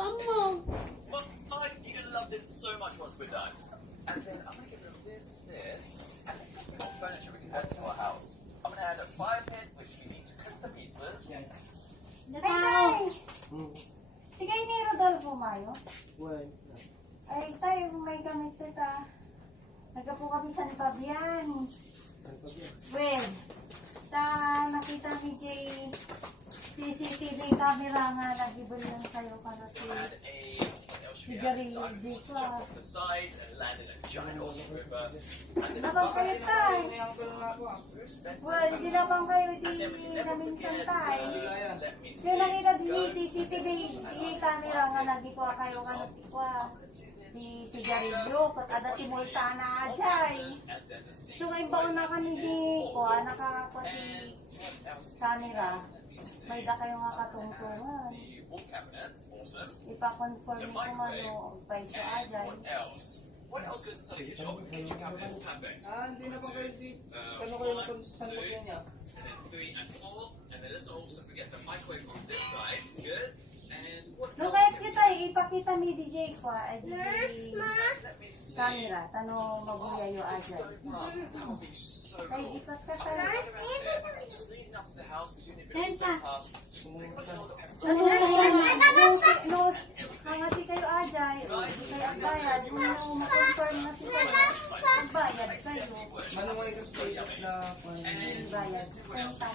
kuha mo. Well, you're gonna love this so much once we're done. And then I'm gonna get rid of this, and let's get some more furniture we can add to our house. I'm gonna add a fire pit, which we need to cook the pizzas. Natao. Sige, ni Rodolfo Mayo. Well, Ay, tayo, may gamit kita. Nagkapo kami sa Pabian. Well, nakita ni Jay, CCTV camera nga, nag-ibulan kayo para Add si Sigarilyo dito. jump off the side and land in a giant awesome river. And then Nabang kayo tayo. Well, hindi nabang kayo di namin santay. let me see. Yung nakita ni CCTV camera nga, nagikuha kayo ka nagikuha. Si Sigarilyo, kada timulta na ajay. And then the same So, ngayon baon na kanini ko, nakakapot ni camera. May da kayo nga katungtungan. the wall cabinets, awesome. Ipa-conform ko man o presyo And ajay. what else? What else goes inside the kitchen? Oh, the kitchen cabinets, perfect. hindi na pa kayo di. Ano kayo nakonsultan niya? And then 3 and 4. And then let's not also forget the microwave on this side. Good. And what No, else kaya can we kita ipakita ni DJ ko, DJ Let me see. camera, tano mabuyayo ajay. That would be so Kaya cool. ipat ka Around tayo. here, just leading up to the house, we're doing a bit of Tenta. step up. Pretty much all the No, hangati kayo ajay, o di kayo ang bayad, kung ma-confirm na sila, ang bayad kayo. Manungay ka sa na Ang bayad, kung tayo sa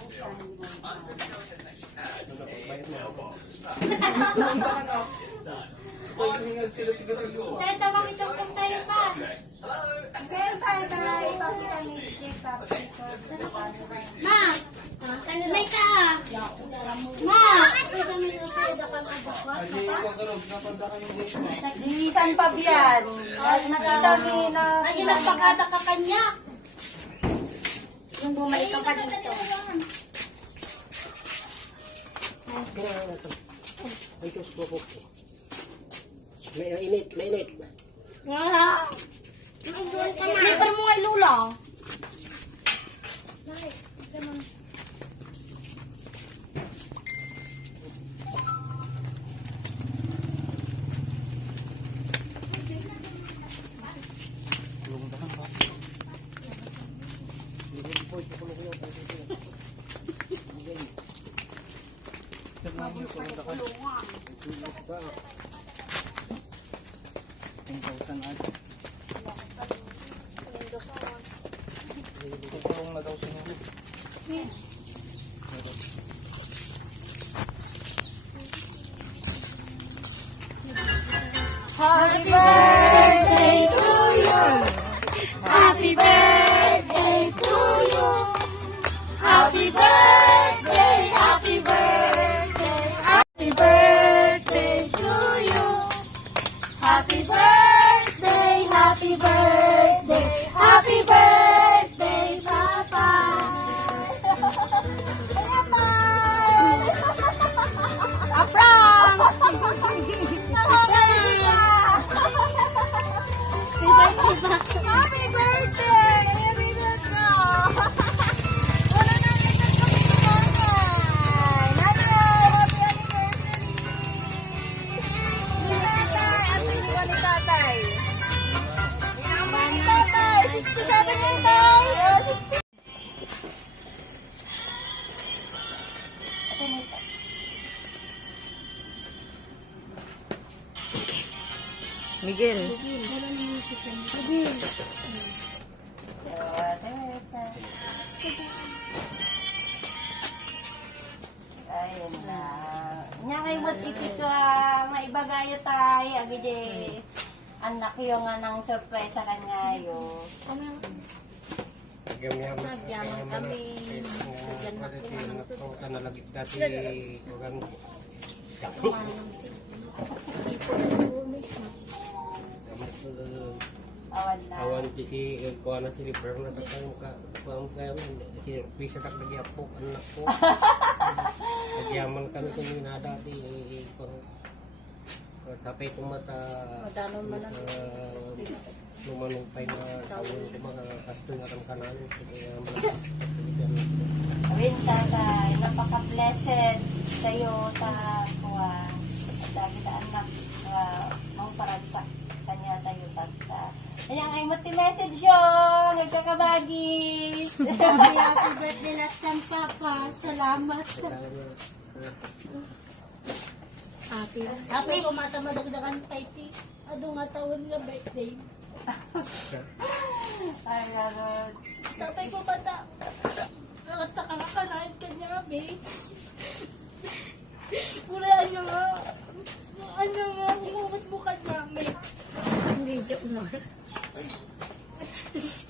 hindi mo. Dahil tawag itong tayo pa. Kaya tayo na ipakita ni DJ Papi ko sa camera. Ma! Kanilay ka. Ma! Linisan pa biyan. Nakita ni na... Ay, nagpakata ka kanya. Yung bumalik ka pa dito. Ay, tos po po. Mainit. Ah! Slipper mo kay Lula. Happy birthday to you. Happy birthday to you. Happy birthday, happy birthday, happy birthday to you. Happy birthday, happy birthday, happy birthday, Papa. Aprang! Happy birthday! Happy birthday! Wala na kita kami ni Nanay! Nanay! Happy anniversary! Ni Tatay! At iniwan ni Tatay! Inamay ni Tatay! 67 din tayo! 60! Miguel. Ayun na. Nya ngay mo titik ko maibagayo tay agi di anak yo nga nang surprise kan ngayo. Nagyaman kami. Awan na. Awan si kuha na si Liber na tatang kuha kaya si Pisa tak lagi apok anak ko. Nagyaman kami kung nada di kung sampai tumata lumalumpay na tawon ko mga kastungan kanan kaya Awin tatay, napaka-blessed sa'yo ta kuha. sa kita anak mong paragsak kanya tayo tata. Ayan ay message yun, nagkakabagis. Happy birthday last time, Papa. Salamat. Happy ko mata madagdagan pa iti. Ado nga tawon nga birthday. Ay, Lord. Sapay ko mata. Ang takakanain ka niya, babe. Wala ano nga. Ano nga, umumot mo ka namin. Hindi, joke na.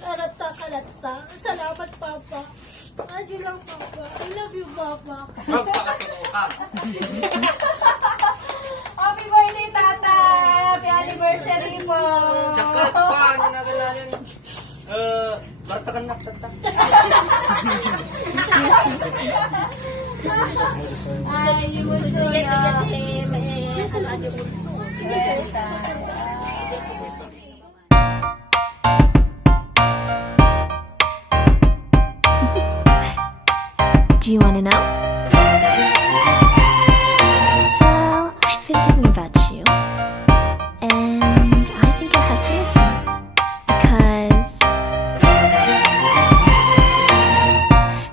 Kalata. Salamat, Papa. Adyo lang, Papa. I love you, Papa. Happy birthday, Tata! Happy anniversary po! Cakot pa, ginagalayan. Bartakan na tata. Ay, yung muso yan. Yes, Do you want to know? Well, I've been thinking about you, and I think I'll have to listen because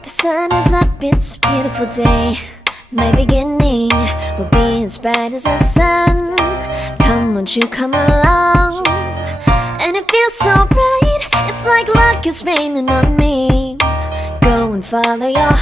the sun is up, it's a beautiful day. My beginning will be as bright as the sun. Come, won't you come along? And it feels so bright, it's like luck is raining on me. Go and follow your